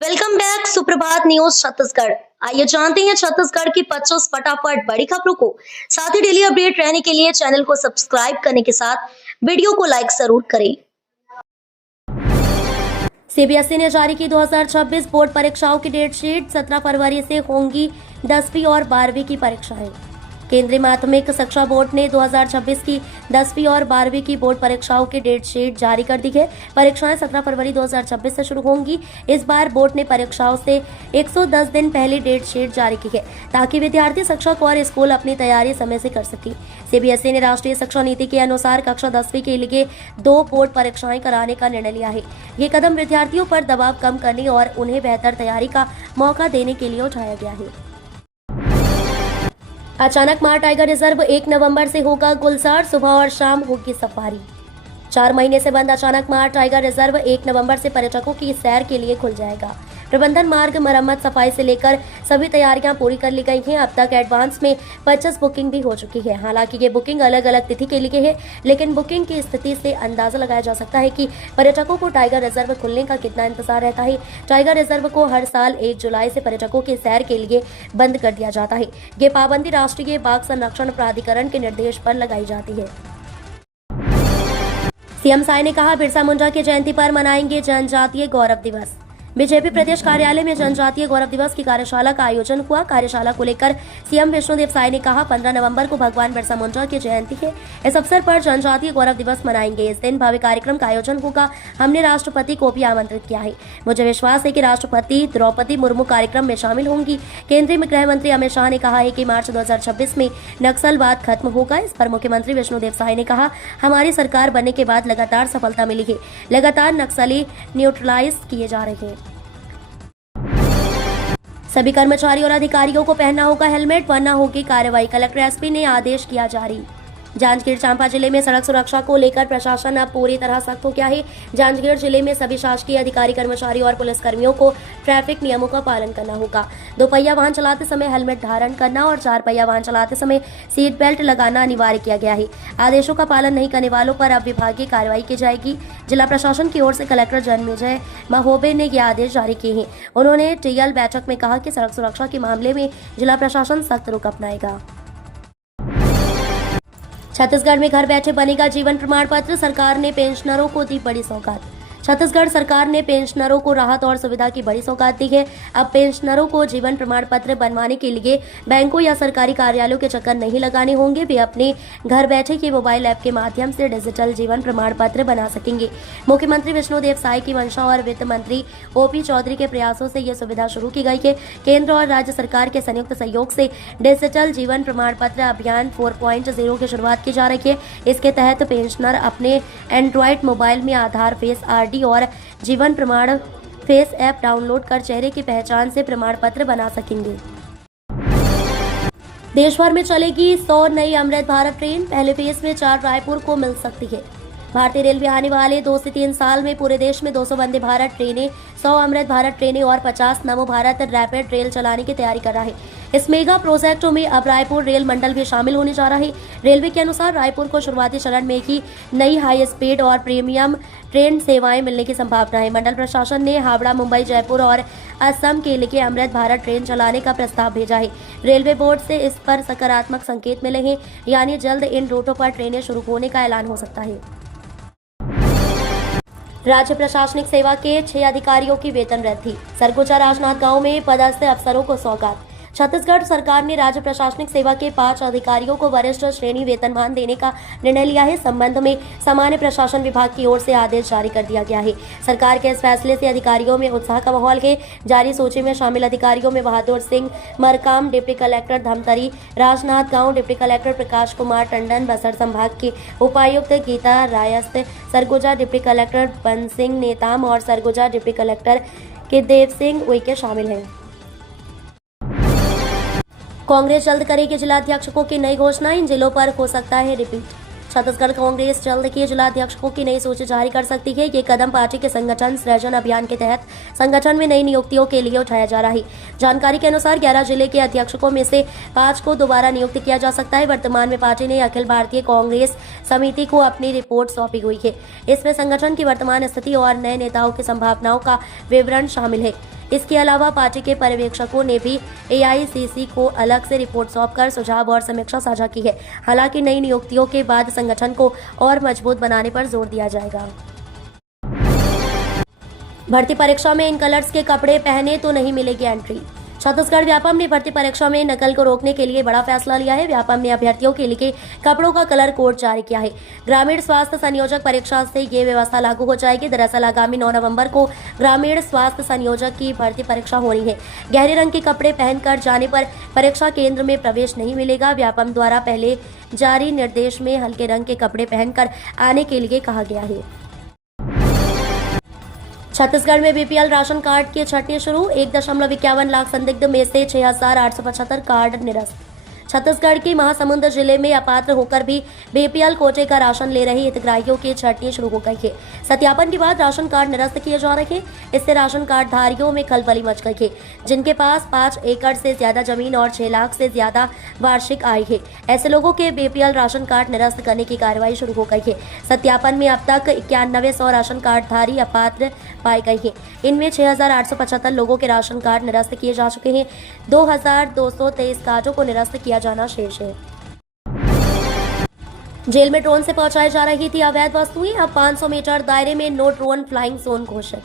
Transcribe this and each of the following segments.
Welcome back सुप्रभात news Chhattisgarh. आइए जानते हैं छत्तीसगढ़ की 25 फटाफट बड़ी खबरों को। साथ ही डेली अपडेट रहने के लिए चैनल को सब्सक्राइब करने के साथ वीडियो को लाइक जरूर करें। सीबीएसई ने जारी की 2026 बोर्ड परीक्षाओं की डेट शीट। 17 फरवरी से होंगी 10वीं और 12वीं की परीक्षाएं। केंद्रीय माध्यमिक शिक्षा बोर्ड ने 2026 की 10वीं और 12वीं की बोर्ड परीक्षाओं की डेट शीट जारी कर दी है। परीक्षाएं 17 फरवरी 2026 से शुरू होंगी। इस बार बोर्ड ने परीक्षाओं से 110 दिन पहले डेट शीट जारी की है ताकि विद्यार्थी, शिक्षक और स्कूल अपनी तैयारी समय से कर सकें। सीबीएसई ने राष्ट्रीय शिक्षा नीति के अनुसार कक्षा 10वीं के लिए 2 बोर्ड परीक्षाएं कराने का निर्णय लिया है। ये कदम विद्यार्थियों पर दबाव कम करने और उन्हें बेहतर तैयारी का मौका देने के लिए उठाया गया है। अचानक मार टाइगर रिजर्व 1 नवंबर से होगा गुलजार। सुबह और शाम होगी सफारी। 4 महीने से बंद अचानक मार टाइगर रिजर्व 1 नवंबर से पर्यटकों की सैर के लिए खुल जाएगा। प्रबंधन, मार्ग मरम्मत, सफाई से लेकर सभी तैयारियां पूरी कर ली गई हैं। अब तक एडवांस में 25 बुकिंग भी हो चुकी है। हालांकि ये बुकिंग अलग अलग तिथि के लिए है, लेकिन बुकिंग की स्थिति से अंदाजा लगाया जा सकता है कि पर्यटकों को टाइगर रिजर्व खुलने का कितना इंतजार रहता है। टाइगर रिजर्व को हर साल 1 जुलाई से पर्यटकों की सैर के लिए बंद कर दिया जाता है। ये पाबंदी राष्ट्रीय बाघ संरक्षण प्राधिकरण के निर्देश पर लगाई जाती है। सीएम साय ने कहा, बिरसा मुंडा की जयंती पर मनाएंगे जनजातीय गौरव दिवस। बीजेपी प्रदेश कार्यालय में जनजातीय गौरव दिवस की कार्यशाला का आयोजन हुआ। कार्यशाला को लेकर सीएम विष्णुदेव साय ने कहा, 15 नवंबर को भगवान बिरसा मुंडा की जयंती है। इस अवसर पर जनजातीय गौरव दिवस मनाएंगे। इस दिन भव्य कार्यक्रम का आयोजन होगा। हमने राष्ट्रपति को भी आमंत्रित किया है। मुझे विश्वास है कि राष्ट्रपति द्रौपदी मुर्मू कार्यक्रम में शामिल होंगी। केंद्रीय गृह मंत्री अमित शाह ने कहा है कि मार्च 2026 में नक्सलवाद खत्म होगा। इस पर मुख्यमंत्री विष्णुदेव साय ने कहा, हमारी सरकार बनने के बाद लगातार सफलता मिली है। लगातार नक्सली न्यूट्रलाइज किए जा रहे हैं। सभी कर्मचारी और अधिकारियों को पहनना होगा हेलमेट, वरना होगी कार्रवाई। कलेक्टर एसपी ने आदेश किया जारी। जांजगीर चांपा जिले में सड़क सुरक्षा को लेकर प्रशासन अब पूरी तरह सख्त हो गया है। जांजगीर जिले में सभी शासकीय अधिकारी, कर्मचारी और पुलिसकर्मियों को ट्रैफिक नियमों का पालन करना होगा। 2 पहिया वाहन चलाते समय हेलमेट धारण करना और 4 पहिया वाहन चलाते समय सीट बेल्ट लगाना अनिवार्य किया गया है। आदेशों का पालन नहीं करने वालों पर अब विभागीय कार्रवाई की जाएगी। जिला प्रशासन की ओर से कलेक्टर जन्मेजय महोबे ने यह आदेश जारी किए हैं। उन्होंने टीएल बैठक में कहा कि सड़क सुरक्षा के मामले में जिला प्रशासन सख्त रुख अपनाएगा। छत्तीसगढ़ में घर बैठे बनेगा जीवन प्रमाण पत्र। सरकार ने पेंशनरों को दी बड़ी सौगात। छत्तीसगढ़ सरकार ने पेंशनरों को राहत और सुविधा की बड़ी सौगात दी है। अब पेंशनरों को जीवन प्रमाण पत्र बनवाने के लिए बैंकों या सरकारी कार्यालयों के चक्कर नहीं लगाने होंगे। वे अपने घर बैठे के मोबाइल ऐप के माध्यम से डिजिटल जीवन प्रमाण पत्र बना सकेंगे। मुख्यमंत्री विष्णुदेव साय की मंशा और वित्त मंत्री ओपी चौधरी के प्रयासों से यह सुविधा शुरू की गई है। केंद्र और राज्य सरकार के संयुक्त सहयोग से डिजिटल जीवन प्रमाण पत्र अभियान 4.0 की शुरुआत की जा रही है। इसके तहत पेंशनर अपने एंड्रॉइड मोबाइल में आधार, फेस आईडी और जीवन प्रमाण फेस ऐप डाउनलोड कर चेहरे की पहचान से प्रमाण पत्र बना सकेंगे। देश भर में चलेगी 100 नई अमृत भारत ट्रेन। पहले फेज में 4 रायपुर को मिल सकती है। भारतीय रेलवे आने वाले 2 से 3 साल में पूरे देश में 200 वंदे भारत ट्रेनें, 100 अमृत भारत ट्रेनें और 50 नमो भारत रैपिड रेल चलाने की तैयारी कर रहा है। इस मेगा प्रोजेक्टों में अब रायपुर रेल मंडल भी शामिल होने जा रहा है। रेलवे के अनुसार रायपुर को शुरुआती चरण में ही नई हाई स्पीड और प्रीमियम ट्रेन सेवाएं मिलने की संभावना है। मंडल प्रशासन ने हावड़ा, मुंबई, जयपुर और असम के लिए अमृत भारत ट्रेन चलाने का प्रस्ताव भेजा है। रेलवे बोर्ड से इस पर सकारात्मक संकेत मिले हैं, यानी जल्द इन रूटों पर ट्रेनें शुरू होने का ऐलान हो सकता है। राज्य प्रशासनिक सेवा के 6 अधिकारियों की वेतन वृद्धि। सरगुजा राजनांदगांव में पदस्थ अफसरों को सौगात। छत्तीसगढ़ सरकार ने राज्य प्रशासनिक सेवा के 5 अधिकारियों को वरिष्ठ श्रेणी वेतनमान देने का निर्णय लिया है। संबंध में सामान्य प्रशासन विभाग की ओर से आदेश जारी कर दिया गया है। सरकार के इस फैसले से अधिकारियों में उत्साह का माहौल है। जारी सूची में शामिल अधिकारियों में Bahadur Singh Markam, deputy collector Dhamtari, Rajnandgaon deputy collector Prakash Kumar Tandon, Bastar संभाग की उपायुक्त गीता रायस्त, सरगुजा डिप्टी कलेक्टर बनसिंह नेताम और सरगुजा डिप्टी कलेक्टर के देव सिंह उइके शामिल हैं। कांग्रेस जल्द करेगी जिलाध्यक्षों की नई घोषणा। इन जिलों पर हो सकता है रिपीट। छत्तीसगढ़ कांग्रेस जल्द की जिलाध्यक्षों की नई सूची जारी कर सकती है। ये कदम पार्टी के संगठन सृजन अभियान के तहत संगठन में नई नियुक्तियों के लिए उठाया जा रहा है। जानकारी के अनुसार 11 जिले के अध्यक्षों में से 5 को दोबारा नियुक्त किया जा सकता है। वर्तमान में पार्टी ने अखिल भारतीय कांग्रेस समिति को अपनी रिपोर्ट सौंपी हुई है। इसमें संगठन की वर्तमान स्थिति और नए नेताओं की संभावनाओं का विवरण शामिल है। इसके अलावा पार्टी के पर्यवेक्षकों ने भी AICC को अलग से रिपोर्ट सौंपकर सुझाव और समीक्षा साझा की है। हालांकि नई नियुक्तियों के बाद संगठन को और मजबूत बनाने पर जोर दिया जाएगा। भर्ती परीक्षा में इन कलर्स के कपड़े पहने तो नहीं मिलेगी एंट्री। छत्तीसगढ़ व्यापम ने भर्ती परीक्षा में नकल को रोकने के लिए बड़ा फैसला लिया है। व्यापम ने अभ्यर्थियों के लिए कपड़ों का कलर कोड जारी किया है। ग्रामीण स्वास्थ्य संयोजक परीक्षा से ये व्यवस्था लागू हो जाएगी। दरअसल आगामी 9 नवंबर को ग्रामीण स्वास्थ्य संयोजक की भर्ती परीक्षा होनी है। गहरे रंग के कपड़े पहनकर जाने पर परीक्षा केंद्र में प्रवेश नहीं मिलेगा। व्यापम द्वारा पहले जारी निर्देश में हल्के रंग के कपड़े पहनकर आने के लिए कहा गया है। छत्तीसगढ़ में BPL राशन कार्ड की छंटनी शुरू। 1.51 लाख संदिग्ध में से 6,875 कार्ड निरस्त। छत्तीसगढ़ के महासमुंद जिले में अपात्र होकर भी BPL कोटे का राशन ले रहे हितग्राहियों की छंटनी शुरू हो गई है। सत्यापन के बाद राशन कार्ड निरस्त किए जा रहे हैं। इससे राशन कार्ड धारियों में खलबली मच गई है, जिनके पास 5 एकड़ से ज्यादा जमीन और 6 लाख से ज्यादा वार्षिक आय है। ऐसे लोगों के BPL राशन कार्ड निरस्त करने की कार्रवाई शुरू हो गई है। सत्यापन में अब तक 9100 राशन कार्ड धारी अपात्र पाए गए हैं। इनमें 6,875 लोगों के राशन कार्ड निरस्त किए जा चुके हैं। 2,223 कार्डों को निरस्त किया जाना शेष है। जेल में ड्रोन से पहुंचाई जा रही थी अवैध वस्तुएं। अब 500 मीटर दायरे में नो ड्रोन फ्लाइंग जोन घोषित।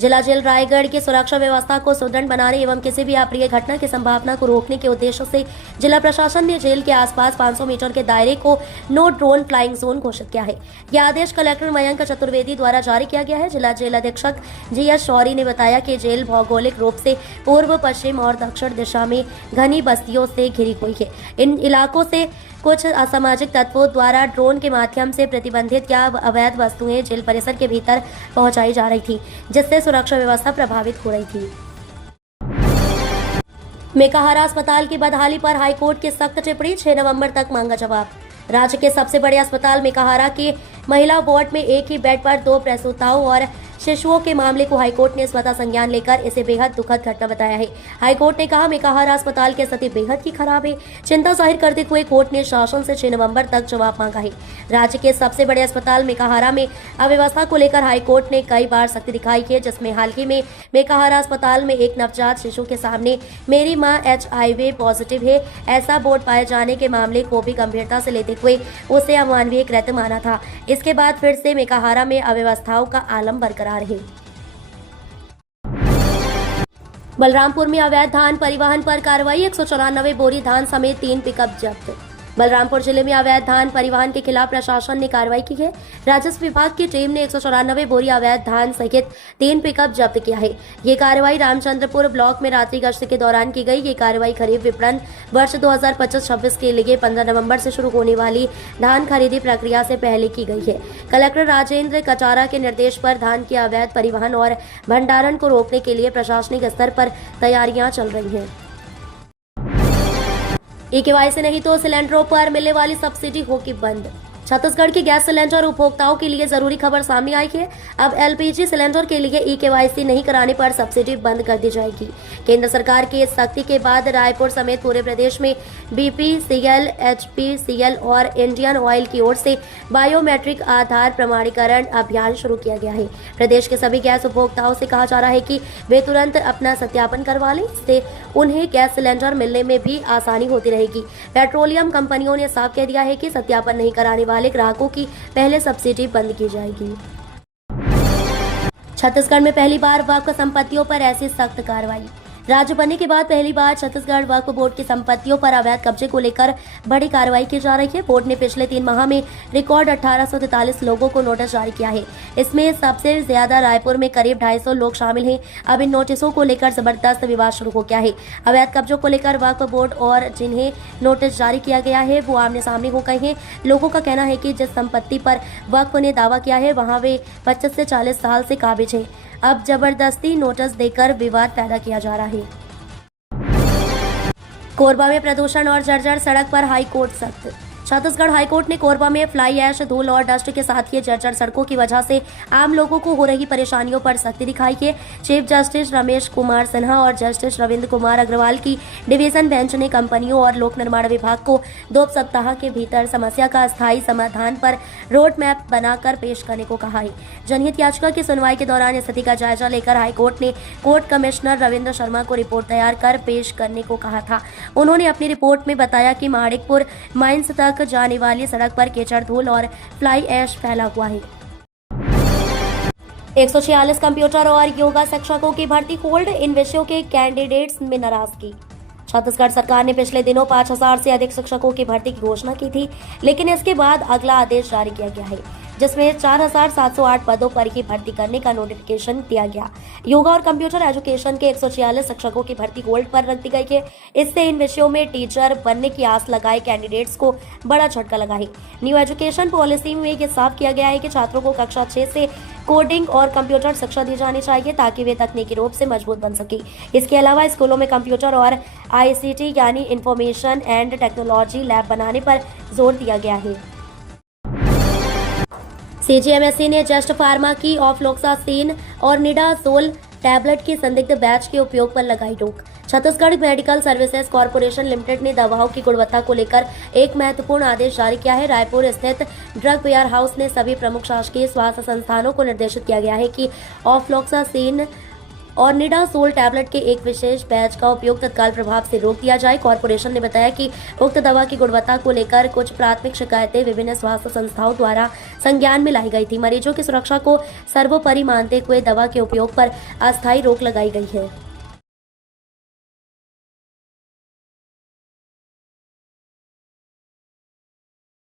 जिला जेल रायगढ़ की सुरक्षा व्यवस्था को सुदृढ़ बनाने एवं किसी भी अप्रिय घटना की संभावना को रोकने के उद्देश्य से जिला प्रशासन ने जेल के आसपास 500 मीटर के दायरे को नो ड्रोन फ्लाइंग जोन घोषित किया है। यह आदेश कलेक्टर मयंक चतुर्वेदी द्वारा जारी किया गया है। जिला जेल अधीक्षक GS शौरी ने बताया कि जेल भौगोलिक रूप से पूर्व, पश्चिम और दक्षिण दिशा में घनी बस्तियों से घिरी हुई है। इन इलाकों से कुछ असामाजिक तत्वों द्वारा ड्रोन के माध्यम से प्रतिबंधित या अवैध वस्तुएं जेल परिसर के भीतर पहुंचाई जा रही थी, जिससे सुरक्षा व्यवस्था प्रभावित हो रही थी। मेकाहारा अस्पताल की बदहाली पर हाईकोर्ट की सख्त टिप्पणी। 6 नवंबर तक मांगा जवाब। राज्य के सबसे बड़े अस्पताल मेकाहारा के महिला वार्ड में एक ही बेड पर 2 प्रसूताओं और शिशुओं के मामले को हाईकोर्ट ने स्वतः संज्ञान लेकर इसे बेहद दुखद घटना बताया है। हाईकोर्ट ने कहा मेकाहारा अस्पताल की स्थिति बेहद ही खराब है। चिंता जाहिर करते हुए कोर्ट ने शासन से 6 नवंबर तक जवाब मांगा है। राज्य के सबसे बड़े अस्पताल मेकाहारा में अव्यवस्था को लेकर हाईकोर्ट ने कई बार सख्ती दिखाई है, जिसमें हाल ही में मेकाहारा अस्पताल में एक नवजात शिशु के सामने मेरी मां HIV पॉजिटिव है ऐसा बोर्ड पाए जाने के मामले को भी गंभीरता से लेते हुए उसे अमानवीय कृत्य माना था। इसके बाद फिर से मेकाहारा में अव्यवस्थाओं का आलम बरकरार है। बलरामपुर में अवैध धान परिवहन पर कार्रवाई। 194 बोरी धान समेत 3 पिकअप जब्त। बलरामपुर जिले में अवैध धान परिवहन के खिलाफ प्रशासन ने कार्रवाई की है। राजस्व विभाग की टीम ने 194 बोरी अवैध धान सहित 3 पिकअप जब्त किया है। ये कार्रवाई रामचंद्रपुर ब्लॉक में रात्रि गश्त के दौरान की गई। ये कार्रवाई खरीफ विपणन वर्ष 2025-26 के लिए 15 नवंबर से शुरू होने वाली धान खरीदी प्रक्रिया से पहले की गई है। कलेक्टर राजेंद्र कटारा के निर्देश पर धान के अवैध परिवहन और भंडारण को रोकने के लिए प्रशासनिक स्तर पर तैयारियां चल रही हैं। E-KYC नहीं तो सिलेंडरों पर मिलने वाली सब्सिडी होगी बंद। छत्तीसगढ़ के गैस सिलेंडर उपभोक्ताओं के लिए जरूरी खबर सामने आई है। अब LPG सिलेंडर के लिए E-KYC नहीं कराने पर सब्सिडी बंद कर दी जाएगी। केंद्र सरकार की इस सख्ती के बाद रायपुर समेत पूरे प्रदेश में BPCL, HPCL और इंडियन ऑयल की ओर से बायोमेट्रिक आधार प्रमाणीकरण अभियान शुरू किया गया है। प्रदेश के सभी गैस उपभोक्ताओं से कहा जा रहा है कि वे तुरंत अपना सत्यापन करवा लें। इससे उन्हें गैस सिलेंडर मिलने में भी आसानी होती रहेगी। पेट्रोलियम कंपनियों ने साफ कह दिया है कि सत्यापन नहीं कराने वाले ग्राहकों की पहले सब्सिडी बंद की जाएगी। छत्तीसगढ़ में पहली बार वक्फ संपत्तियों पर ऐसी सख्त कार्रवाई। राज्य बनने के बाद पहली बार छत्तीसगढ़ वक्फ बोर्ड की संपत्तियों पर अवैध कब्जे को लेकर बड़ी कार्रवाई की जा रही है। बोर्ड ने पिछले 3 माह में रिकॉर्ड 1843 लोगों को नोटिस जारी किया है। इसमें सबसे ज्यादा रायपुर में करीब 250 लोग शामिल हैं। अब इन नोटिसों को लेकर जबरदस्त विवाद शुरू हो गया है। अवैध कब्जों को लेकर वक्फ बोर्ड और जिन्हें नोटिस जारी किया गया है वो आमने सामने हो गए हैं। लोगों का कहना है कि जिस संपत्ति पर वक्फ ने दावा किया है वहाँ वे 25 से 40 साल से काबिज है। अब जबरदस्ती नोटिस देकर विवाद पैदा किया जा रहा है। कोरबा में प्रदूषण और जर्जर सड़क पर हाई कोर्ट सख्त। छत्तीसगढ़ हाईकोर्ट ने कोरबा में फ्लाई ऐश, धूल और डस्ट के साथ ही जर्जर सड़कों की वजह से आम लोगों को हो रही परेशानियों पर सख्ती दिखाई है। चीफ जस्टिस रमेश कुमार सिन्हा और जस्टिस रविंद्र कुमार अग्रवाल की डिवीजन बेंच ने कंपनियों और लोक निर्माण विभाग को 2 सप्ताह के भीतर समस्या का अस्थायी समाधान पर रोड मैप बनाकर पेश करने को कहा है। जनहित याचिका की सुनवाई के दौरान स्थिति का जायजा लेकर हाईकोर्ट ने कोर्ट कमिश्नर रविंद्र शर्मा को रिपोर्ट तैयार कर पेश करने को कहा था। उन्होंने अपनी रिपोर्ट में बताया कि माणिकपुर माइंस तक जाने वाली सड़क पर कीचड़, धूल और फ्लाई ऐश फैला हुआ है। 146 कंप्यूटर और योगा शिक्षकों की भर्ती होल्ड, इन विषयों के कैंडिडेट्स में नाराजगी। छत्तीसगढ़ सरकार ने पिछले दिनों 5000 से अधिक शिक्षकों की भर्ती की घोषणा की थी, लेकिन इसके बाद अगला आदेश जारी किया गया है जिसमें 4708 पदों पर ही भर्ती करने का नोटिफिकेशन दिया गया। योगा और कंप्यूटर एजुकेशन के 146 शिक्षकों की भर्ती होल्ड पर रख दी गई है। इससे इन विषयों में टीचर बनने की आस लगाए कैंडिडेट्स को बड़ा झटका लगा है। न्यू एजुकेशन पॉलिसी में ये साफ किया गया है कि छात्रों को कक्षा 6 से कोडिंग और कंप्यूटर शिक्षा दी जानी चाहिए ताकि वे तकनीकी रूप से मजबूत बन सके। इसके अलावा स्कूलों में कंप्यूटर और ICT यानी इंफॉर्मेशन एंड टेक्नोलॉजी लैब बनाने पर जोर दिया गया है। CGMSE ने जस्ट फार्मा की ऑफ्लोक्सासिन और निडाजोल टैबलेट की संदिग्ध बैच के उपयोग पर लगाई रोक। Chhattisgarh medical services corporation limited ने दवाओं की गुणवत्ता को लेकर एक महत्वपूर्ण आदेश जारी किया है। रायपुर स्थित ड्रग वेयर हाउस ने सभी प्रमुख शासकीय स्वास्थ्य संस्थानों को निर्देशित किया गया है कि ऑफ्लोक्सासिन और निडाजोल टैबलेट के एक विशेष बैच का उपयोग तत्काल प्रभाव से रोक दिया जाए। कॉर्पोरेशन ने बताया कि उक्त दवा की गुणवत्ता को लेकर कुछ प्राथमिक शिकायतें विभिन्न स्वास्थ्य संस्थाओं द्वारा संज्ञान में लाई गई थी। मरीजों की सुरक्षा को सर्वोपरि मानते हुए दवा के उपयोग पर अस्थायी रोक लगाई गई है।